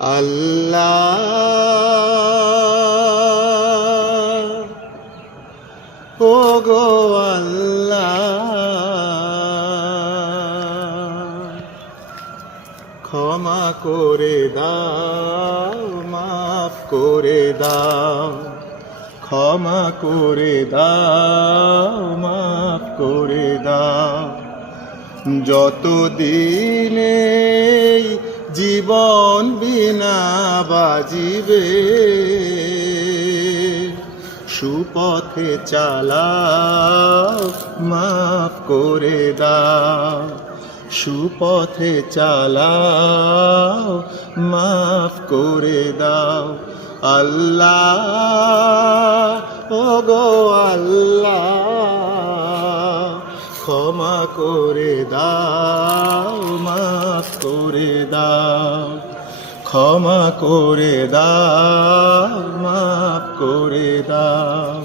আল্লাহ ও গো আল্লাহ, ক্ষমা করে দাও, মাফ করে দাও, ক্ষমা করে দাও, মাফ করে দাও। যতদিনে জীবন বিনা বাজিবে, সুপথে চালাও, মাফ করে দাও, সুপথে চালাও, মাফ করে দাও। আল্লাহ ও গো আল্লাহ, ক্ষমা করে দাও, মাফ করে দাও, ক্ষমা করে দাও, মাফ করে দাও।